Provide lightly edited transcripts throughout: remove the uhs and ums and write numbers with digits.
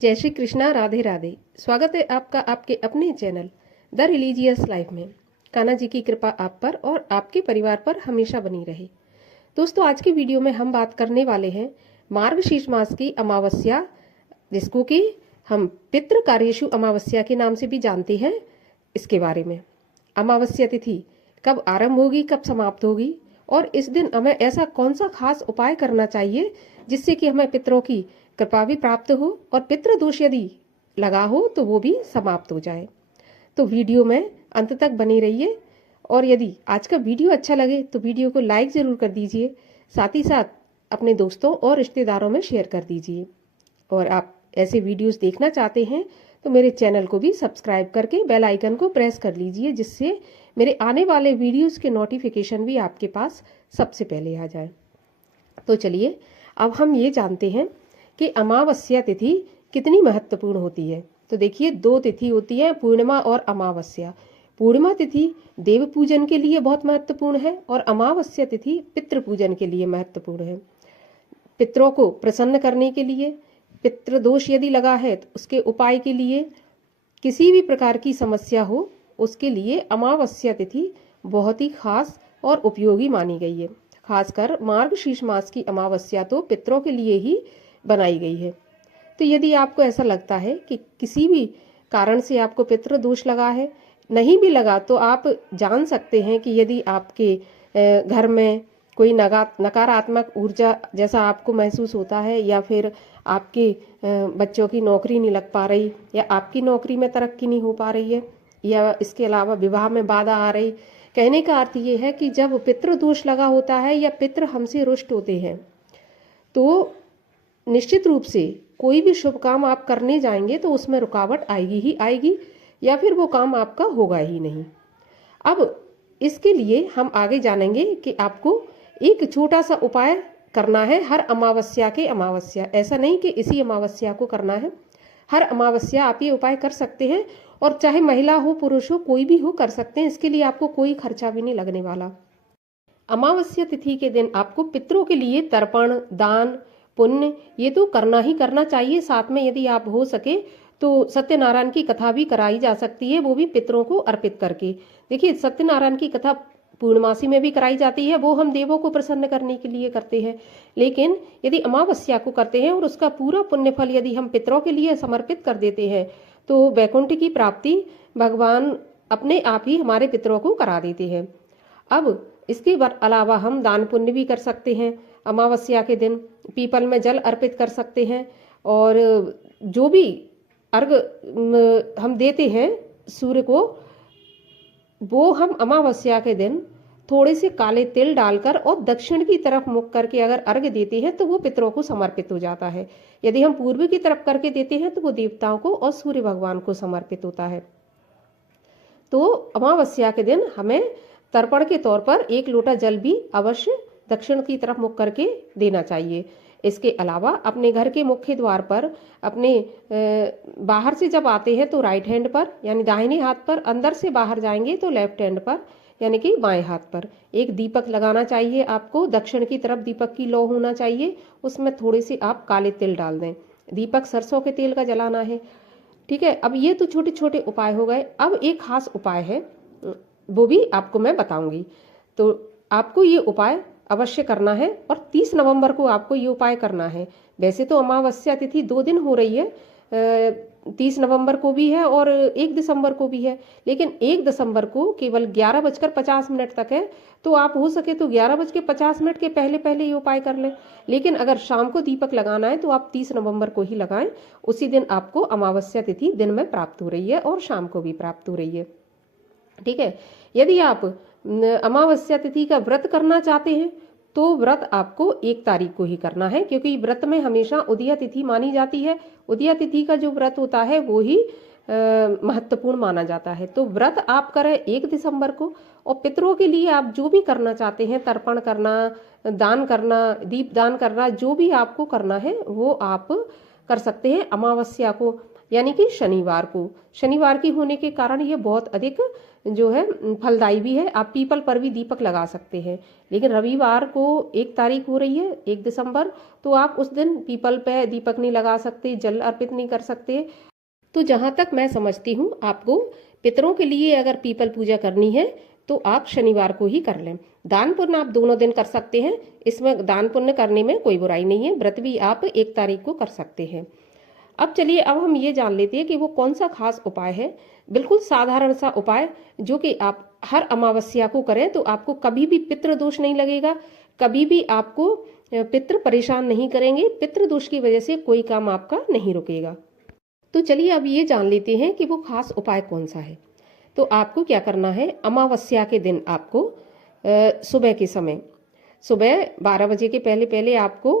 जय श्री कृष्णा, राधे राधे। स्वागत है आपका आपके अपने चैनल द रिलीजियस लाइफ में। कान्हा जी की कृपा आप पर और आपके परिवार पर हमेशा बनी रहे। दोस्तों, आज की वीडियो में हम बात करने वाले हैं मार्गशीर्ष मास की अमावस्या, जिसको कि हम पितृ कार्येषु अमावस्या के नाम से भी जानते हैं। इसके बारे में अमावस्या तिथि कब आरंभ होगी, कब समाप्त होगी, और इस दिन हमें ऐसा कौन सा खास उपाय करना चाहिए जिससे कि हमें पितरों की कृपा भी प्राप्त हो और पितृ दोष यदि लगा हो तो वो भी समाप्त हो जाए। तो वीडियो में अंत तक बने रहिए, और यदि आज का वीडियो अच्छा लगे तो वीडियो को लाइक ज़रूर कर दीजिए, साथ ही साथ अपने दोस्तों और रिश्तेदारों में शेयर कर दीजिए। और आप ऐसे वीडियोस देखना चाहते हैं तो मेरे चैनल को भी सब्सक्राइब करके बेल आइकन को प्रेस कर लीजिए, जिससे मेरे आने वाले वीडियोस के नोटिफिकेशन भी आपके पास सबसे पहले आ जाए। तो चलिए अब हम ये जानते हैं कि अमावस्या तिथि कितनी महत्वपूर्ण होती है। तो देखिए, दो तिथि होती है, पूर्णिमा और अमावस्या। पूर्णिमा तिथि देव पूजन के लिए बहुत महत्वपूर्ण है और अमावस्या तिथि पितृ पूजन के लिए महत्वपूर्ण है। पितरों को प्रसन्न करने के लिए, पितृ दोष यदि लगा है तो उसके उपाय के लिए, किसी भी प्रकार की समस्या हो उसके लिए अमावस्या तिथि बहुत ही खास और उपयोगी मानी गई है। खासकर मार्गशीर्ष मास की अमावस्या तो पितरों के लिए ही बनाई गई है। तो यदि आपको ऐसा लगता है कि किसी भी कारण से आपको पितृ दोष लगा है, नहीं भी लगा तो आप जान सकते हैं कि यदि आपके घर में कोई नकारात्मक ऊर्जा जैसा आपको महसूस होता है, या फिर आपके बच्चों की नौकरी नहीं लग पा रही, या आपकी नौकरी में तरक्की नहीं हो पा रही है, या इसके अलावा विवाह में बाधा आ रही। कहने का अर्थ ये है कि जब पितृ दोष लगा होता है या पितृ हमसे रुष्ट होते हैं तो निश्चित रूप से कोई भी शुभ काम आप करने जाएंगे तो उसमें रुकावट आएगी ही आएगी, या फिर वो काम आपका होगा ही नहीं। अब इसके लिए हम आगे जानेंगे कि आपको एक छोटा सा उपाय करना है हर अमावस्या के अमावस्या। ऐसा नहीं कि इसी अमावस्या को करना है, हर अमावस्या आप ये उपाय कर सकते हैं, और चाहे महिला हो पुरुष हो कोई भी हो कर सकते हैं। इसके लिए आपको कोई खर्चा भी नहीं लगने वाला। अमावस्या तिथि के दिन आपको पितरों के लिए तर्पण, दान, पुण्य ये तो करना ही करना चाहिए। साथ में यदि आप हो सके तो सत्यनारायण की कथा भी कराई जा सकती है, वो भी पितरों को अर्पित करके। देखिए, सत्यनारायण की कथा पूर्णमासी में भी कराई जाती है, वो हम देवों को प्रसन्न करने के लिए करते हैं। लेकिन यदि अमावस्या को करते हैं और उसका पूरा पुण्य फल यदि हम पितरों के लिए समर्पित कर देते हैं तो वैकुंठ की प्राप्ति भगवान अपने आप ही हमारे पितरों को करा देते हैं। अब इसके अलावा हम दान पुण्य भी कर सकते हैं। अमावस्या के दिन पीपल में जल अर्पित कर सकते हैं, और जो भी अर्घ हम देते हैं सूर्य को, वो हम अमावस्या के दिन थोड़े से काले तिल डालकर और दक्षिण की तरफ मुख करके अगर अर्घ देते हैं तो वो पितरों को समर्पित हो जाता है। यदि हम पूर्व की तरफ करके देते हैं तो वो देवताओं को और सूर्य भगवान को समर्पित होता है। तो अमावस्या के दिन हमें तर्पण के तौर पर 1 लोटा जल भी अवश्य दक्षिण की तरफ मुख करके देना चाहिए। इसके अलावा अपने घर के मुख्य द्वार पर, अपने बाहर से जब आते हैं तो राइट हैंड पर यानी दाहिने हाथ पर, अंदर से बाहर जाएंगे तो लेफ्ट हैंड पर यानी कि बाएं हाथ पर एक दीपक लगाना चाहिए आपको। दक्षिण की तरफ दीपक की लौ होना चाहिए, उसमें थोड़े से आप काले तिल डाल दें। दीपक सरसों के तेल का जलाना है, ठीक है। अब ये तो छोटे छोटे उपाय हो गए। अब एक खास उपाय है, वो भी आपको मैं बताऊंगी। तो आपको ये उपाय अवश्य करना है, और 30 नवंबर को आपको ये उपाय करना है। वैसे तो अमावस्या तिथि 2 दिन हो रही है, 30 नवंबर को भी है और 1 दिसंबर को भी है, लेकिन 1 दिसंबर को केवल 11:50 तक है। तो आप हो सके तो 11:50 के पहले पहले ये उपाय कर लें। लेकिन अगर शाम को दीपक लगाना है तो आप 30 नवंबर को ही लगाएं। उसी दिन आपको अमावस्या तिथि दिन में प्राप्त हो रही है और शाम को भी प्राप्त हो रही है, ठीक है। यदि आप अमावस्या तिथि का व्रत करना चाहते हैं तो व्रत आपको 1 तारीख को ही करना है, क्योंकि व्रत में हमेशा उदया तिथि मानी जाती है। उदया तिथि का जो व्रत होता है वो ही महत्वपूर्ण माना जाता है। तो व्रत आप करें 1 दिसंबर को, और पितरों के लिए आप जो भी करना चाहते हैं, तर्पण करना, दान करना, दीप दान करना, जो भी आपको करना है वो आप कर सकते हैं अमावस्या को, यानी कि शनिवार को। शनिवार की होने के कारण ये बहुत अधिक जो है फलदायी भी है। आप पीपल पर भी दीपक लगा सकते हैं, लेकिन रविवार को 1 तारीख हो रही है, 1 दिसंबर, तो आप उस दिन पीपल पे दीपक नहीं लगा सकते, जल अर्पित नहीं कर सकते। तो जहां तक मैं समझती हूँ, आपको पितरों के लिए अगर पीपल पूजा करनी है तो आप शनिवार को ही कर लें। दान पुण्य आप दोनों दिन कर सकते हैं, इसमें दान पुण्य करने में कोई बुराई नहीं है। व्रत भी आप 1 तारीख को कर सकते हैं। अब चलिए, अब हम ये जान लेते हैं कि वो कौन सा खास उपाय है। बिल्कुल साधारण सा उपाय जो कि आप हर अमावस्या को करें तो आपको कभी भी पितृ दोष नहीं लगेगा, कभी भी आपको पितृ परेशान नहीं करेंगे, पितृ दोष की वजह से कोई काम आपका नहीं रुकेगा। तो चलिए अब ये जान लेते हैं कि वो खास उपाय कौन सा है। तो आपको क्या करना है, अमावस्या के दिन आपको सुबह के समय, सुबह 12 बजे के पहले पहले आपको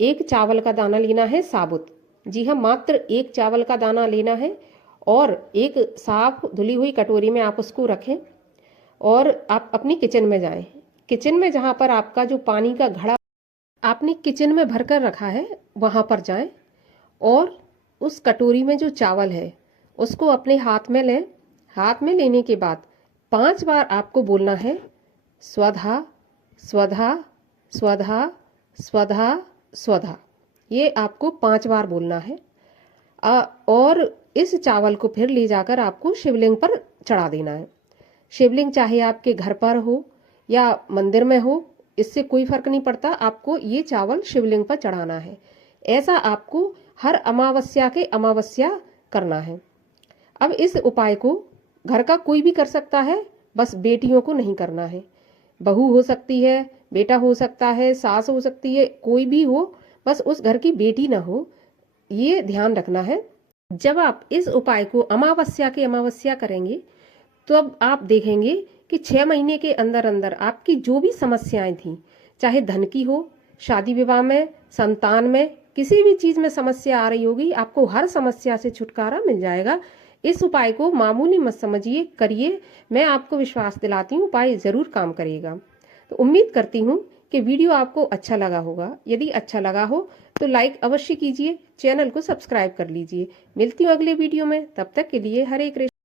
1 चावल का दाना लेना है साबुत। जी हाँ, मात्र 1 चावल का दाना लेना है और एक साफ धुली हुई कटोरी में आप उसको रखें और आप अपनी किचन में जाएं। किचन में जहाँ पर आपका जो पानी का घड़ा आपने किचन में भरकर रखा है वहाँ पर जाएं और उस कटोरी में जो चावल है उसको अपने हाथ में लें। हाथ में लेने के बाद 5 बार आपको बोलना है स्वधा स्वधा स्वधा स्वधा स्वधा। ये आपको 5 बार बोलना है और इस चावल को फिर ले जाकर आपको शिवलिंग पर चढ़ा देना है। शिवलिंग चाहे आपके घर पर हो या मंदिर में हो, इससे कोई फर्क नहीं पड़ता, आपको ये चावल शिवलिंग पर चढ़ाना है। ऐसा आपको हर अमावस्या के अमावस्या करना है। अब इस उपाय को घर का कोई भी कर सकता है, बस बेटियों को नहीं करना है। बहू हो सकती है, बेटा हो सकता है, सास हो सकती है, कोई भी हो, बस उस घर की बेटी ना हो, ये ध्यान रखना है। जब आप इस उपाय को अमावस्या के अमावस्या करेंगे तो अब आप देखेंगे कि 6 महीने के अंदर अंदर आपकी जो भी समस्याएं थी, चाहे धन की हो, शादी विवाह में, संतान में, किसी भी चीज में समस्या आ रही होगी, आपको हर समस्या से छुटकारा मिल जाएगा। इस उपाय को मामूली मत समझिए, करिए। मैं आपको विश्वास दिलाती हूँ उपाय जरूर काम करेगा। तो उम्मीद करती हूँ कि वीडियो आपको अच्छा लगा होगा। यदि अच्छा लगा हो तो लाइक अवश्य कीजिए, चैनल को सब्सक्राइब कर लीजिए। मिलती हूँ अगले वीडियो में, तब तक के लिए हरे कृष्ण।